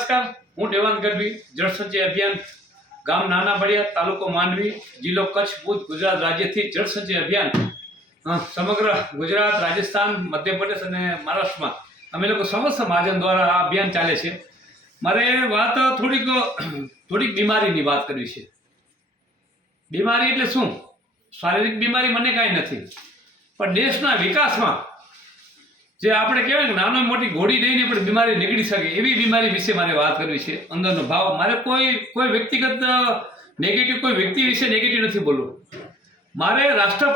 નમસ્કાર, હું દેવાંગ ગઢવી, જળ સંચય અભિયાન, ગામ નાના બળિયા, તાલુકો માંડવી, જિલ્લો કચ્છ, ભુજ, ગુજરાત રાજ્યથી જળ સંચય અભિયાન સમગ્ર ગુજરાત, રાજસ્થાન, મધ્યપ્રદેશ અને મહારાષ્ટ્રમાં અમે લોકો સમસ્ત મહાજન દ્વારા આ અભિયાન ચાલે છે. મારે વાત થોડીક બીમારીની વાત કરવી છે. બીમારી એટલે શું? શારીરિક બીમારી મને કાંઈ નથી, પણ દેશના વિકાસમાં જે આપણે કહેવાય ને નાનો મોટી ઘોડી દઈને પણ બીમારી નીકળી શકે એવી બીમારી વિશે મારે વાત કરવી છે. અંદરનો ભાવ મારે કોઈ વ્યક્તિગત નેગેટિવ, કોઈ વ્યક્તિ વિશે નેગેટિવ નથી બોલવું. મારે રાષ્ટ્ર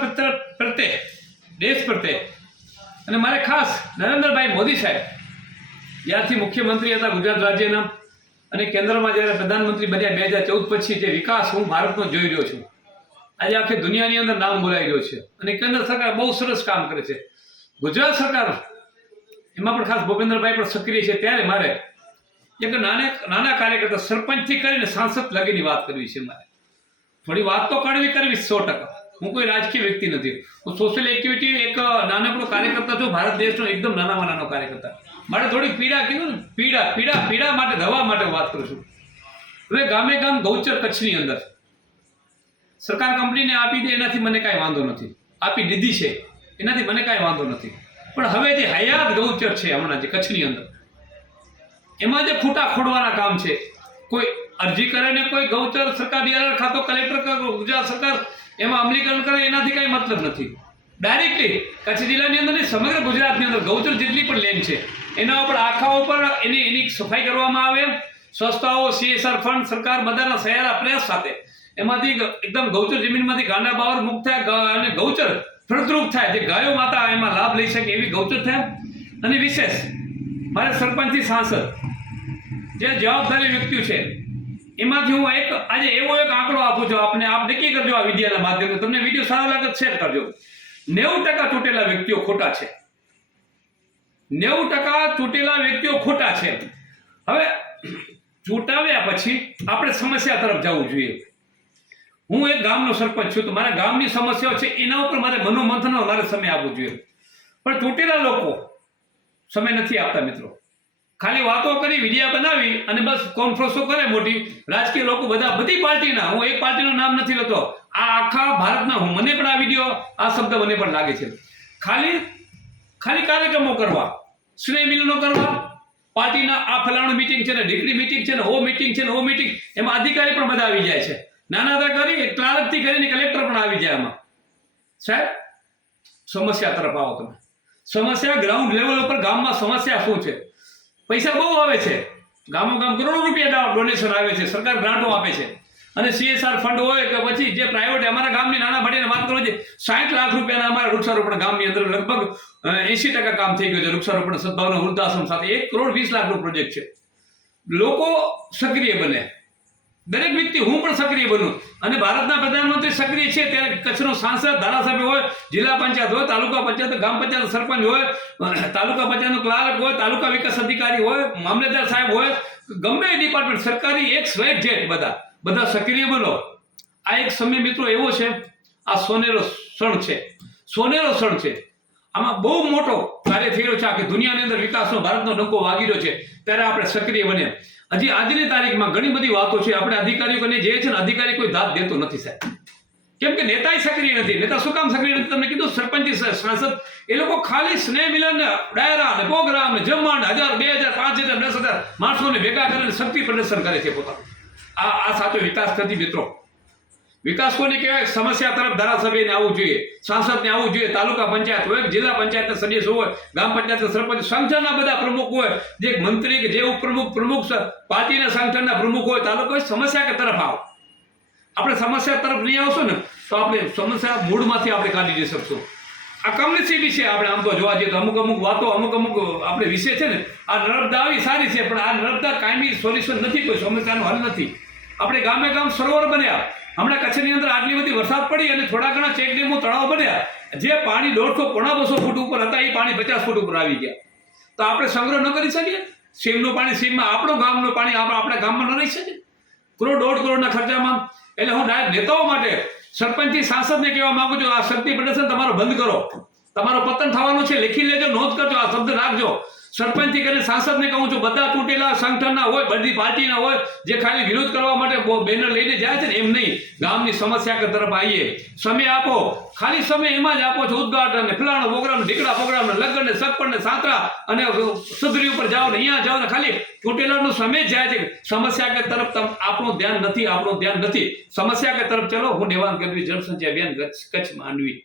પ્રત્યે, દેશ પ્રત્યે અને મારે ખાસ નરેન્દ્રભાઈ મોદી સાહેબ જ્યારથી મુખ્યમંત્રી હતા ગુજરાત રાજ્યના અને કેન્દ્રમાં જ્યારે પ્રધાનમંત્રી બન્યા 2014 પછી જે વિકાસ હું ભારતનો જોઈ રહ્યો છું, આજે આખી દુનિયાની અંદર નામ બોલાઈ રહ્યો છે અને કેન્દ્ર સરકાર બહુ સરસ કામ કરે છે. ગુજરાત સરકાર એમાં પણ ખાસ ભૂપેન્દ્રભાઈ પણ સક્રિય છે. ત્યારે મારે એક નાના કાર્યકર્તા સરપંચથી કરીને સાંસદ લગીની વાત કરવી છે. મારે થોડી વાત તો કરવી 100%. હું કોઈ રાજકીય વ્યક્તિ નથી, હું સોશિયલ એક્ટિવિટી એક નાનકડો કાર્યકર્તા છું, ભારત દેશનો એકદમ નાનામાં નાનો કાર્યકર્તા. મારે થોડીક પીડા કીધું ને, પીડા માટે, દવા માટે વાત કરું છું. હવે ગામે ગામ ગૌચર કચ્છની અંદર સરકાર કંપનીને આપી દે એનાથી મને કાંઈ વાંધો નથી, આપી દીધી છે એનાથી મને કાંઈ વાંધો નથી. પણ હવે જે હયાત ગૌચર છે હમણાં જે કચ્છની અંદર, એમાં જે ખૂટા ખોડવાના કામ છે, કોઈ અરજી કરે ને કોઈ ગૌચર સરકાર ડીઆરઆર ખાતો કલેક્ટર ગુજરાત સરકાર એમાં અમલીકરણ કરે એનાથી કાંઈ મતલબ નથી. ડાયરેક્ટલી કચ્છ જિલ્લાની અંદર સમગ્ર ગુજરાતની અંદર ગૌચર જેટલી પણ લેન્ડ છે એના ઉપર આખા ઉપર એની સફાઈ કરવામાં આવે. સંસ્થાઓ, CSR ફંડ, સરકાર બધાના સહિયારા પ્રયાસ સાથે એમાંથી એકદમ ગૌચર જમીનમાંથી ગાંડા બાવર મુક્ત થાય અને ગૌચર ફળદ્રુપ થાય, જે ગાયો માતા એમાં લાભ લઈ શકે એવી ગૌચર થાય. અને વિશેષ મારે સરપંચથી સાંસદ જે જવાબદારી વ્યક્તિઓ છે એમાંથી હું આજે એવો એક આંકડો આપું છું આપને. આપ નક્કી કરજો આ વિડીયોના માધ્યમથી, તમને વિડીયો સારો લાગે તો શેર કરજો. 90% ચૂંટેલા વ્યક્તિઓ ખોટા છે. 90% ચૂંટેલા વ્યક્તિઓ ખોટા છે. હવે ચૂંટાવ્યા પછી આપણે સમસ્યા તરફ જવું જોઈએ. હું એક ગામનો સરપંચ છું, તો મારા ગામની સમસ્યાઓ છે એના ઉપર મારે મનોમંથનનો મારે સમય આપવો જોઈએ. પણ ચૂંટેલા લોકો સમય નથી આપતા મિત્રો. ખાલી વાતો કરી, વિડીયા બનાવી અને બસ કોન્ફરન્સો કરે મોટી. રાજકીય લોકો બધી પાર્ટીના, હું એક પાર્ટીનું નામ નથી લેતો, આ આખા ભારતના, મને પણ આ વિડીયો, આ શબ્દ મને પણ લાગે છે. ખાલી કાર્યક્રમો કરવા, સ્નેહ મિલનો કરવા, પાર્ટીના આ ફલાણું મિટિંગ છે ને, ઢીકડી મિટિંગ છે ને, ઓ મિટિંગ છે ને, ઓ મિટિંગ, એમાં અધિકારી પણ બધા આવી જાય છે. નાના કરી ક્લાર્કથી કરીને કલેક્ટર પણ આવી જાય એમાં. સાહેબ સમસ્યા તરફ આવો તમે. સમસ્યા ગ્રાઉન્ડ લેવલ ઉપર ગામમાં સમસ્યા શું છે? પૈસા બહુ આવે છે, ગામો ગામ કરોડો રૂપિયા ડોનેશન આવે છે, સરકાર ગ્રાન્ટો આપે છે. અને CSR ફંડ હોય કે પછી જે પ્રાઇવેટ, અમારા ગામની નાના ભાટીને વાત કરો છે, 60 લાખ રૂપિયાના અમારા વૃક્ષારોપણ ગામની અંદર લગભગ 80% કામ થઈ ગયું છે. વૃક્ષારોપણ સદભાવના વૃદ્ધાશ્રમ સાથે 1 કરોડ 20 લાખનો પ્રોજેક્ટ છે. લોકો સક્રિય બને, દરેક વ્યક્તિ, હું પણ સક્રિય બનું. અને ભારતના પ્રધાનમંત્રી સક્રિય છે ત્યારે કચ્છનો સાંસદ, ધારાસભ્ય હોય, જિલ્લા પંચાયત હોય, તાલુકા પંચાયત, ગામ પંચાયત સરપંચ હોય, તાલુકા પંચાયતનો ક્લાર્ક હોય, તાલુકા વિકાસ અધિકારી હોય, મામલેદાર સાહેબ હોય, ગમે એ ડિપાર્ટમેન્ટ સરકારી XYZ બધા સક્રિય બનો. આ એક સમય મિત્રો એવો છે, આ સોનેરો ક્ષણ છે, સોનેરો ક્ષણ છે. આમાં બહુ મોટો કાર્ય થઈ રહ્યો છે. આખી દુનિયાની અંદર વિકાસનો ભારતનો ડંકો વાગી રહ્યો છે, ત્યારે આપણે સક્રિય બને. હજી આજની તારીખમાં ઘણી બધી વાતો છે. આપણે અધિકારીઓને જે છે ને, અધિકારી કોઈ દાદ દેતો નથી સાહેબ, કેમ કે નેતા સક્રિય નથી. નેતા શું કામ સક્રિય નથી? તમને કીધું, સરપંચ, સાંસદ, એ લોકો ખાલી સ્નેહ મિલન, ડાયરા ને પ્રોગ્રામ ને જમવાન 1000, 2000, 5000, 10,000 માણસોને ભેગા કરીને શક્તિ પ્રદર્શન કરે છે પોતાનું. આ સાચો વિકાસ નથી મિત્રો. વિકાસ કોને કહેવાય? સમસ્યા તરફ ધારાસભ્યને આવવું જોઈએ, સાંસદને આવવું જોઈએ, તાલુકા પંચાયત હોય, જિલ્લા પંચાયતના સદસ્ય હોય, ગામ પંચાયતના સરપંચ, સંગઠનના બધા પ્રમુખ હોય, જે મંત્રી કે જે ઉપપ્રમુખ પાર્ટીના સંગઠનના પ્રમુખ હોય, તાલુકા સમસ્યા કે તરફ આવો. આપણે સમસ્યા તરફ નહીં આવશું ને તો આપણે સમસ્યા મૂળમાંથી આપણે કાઢી જઈ શકશું. આ કમનસીબી વિશે આપણે આમ તો જોવા જઈએ તો અમુક વાતો, અમુક આપણે વિશે છે ને, આ નર્મદા આવી સારી છે, પણ આ નર્મદા કાયમી સોલ્યુશન નથી, કોઈ સમસ્યાનો હલ નથી. આપણે ગામે ગામ સરોવર બન્યા. હમણાં કચ્છની અંદર આટલી બધી વરસાદ પડી અને થોડા ઘણા ચેકડેમો, તળાવ બન્યા. જે પાણી 150-200 ફૂટ ઉપર હતા એ પાણી 50 ફૂટ ઉપર આવી ગયા. તો આપણે સંગ્રહ ન કરી શકીએ? સીમનું પાણી સીમમાં, આપણો ગામનું પાણી આપણા ગામમાં ન રહી શકે? 1.5 કરોડના ખર્ચામાં. એટલે હું નેતાઓ માટે, સરપંચથી સાંસદને કહેવા માંગુ છું, આ શક્તિ પ્રદર્શન તમારો બંધ કરો. તમારો પતન થવાનું છે, લખી લેજો, નોંધ કરજો, આ શબ્દ રાખજો. સરપંચથી કરીને સાંસદને કહું છું, બધા તૂટેલા સંગઠનના હોય, બધી પાર્ટીના હોય, જે ખાલી વિરોધ કરવા માટે બેનર લઈને જાય છે ને, એમ નહીં. ગામની સમસ્યા કે તરફ આવીએ. સમય આપો, ખાલી સમય એમાં જ આપો છો, ઉદ્ઘાટન ને ફલાણો પ્રોગ્રામ, ઢીકડા પ્રોગ્રામ ને લગ્ન ને સગપણ ને સાંતરા અને સુધરી ઉપર જાઓ ને અહીંયા જાઓ ને, ખાલી તૂટેલાનો સમય જ જાય છે. સમસ્યા કે તરફ આપણું ધ્યાન નથી, સમસ્યા કે તરફ. ચલો, હું દેવાંગ ગઢવી, જળ સંચય અભિયાન કચ્છ માંડવી.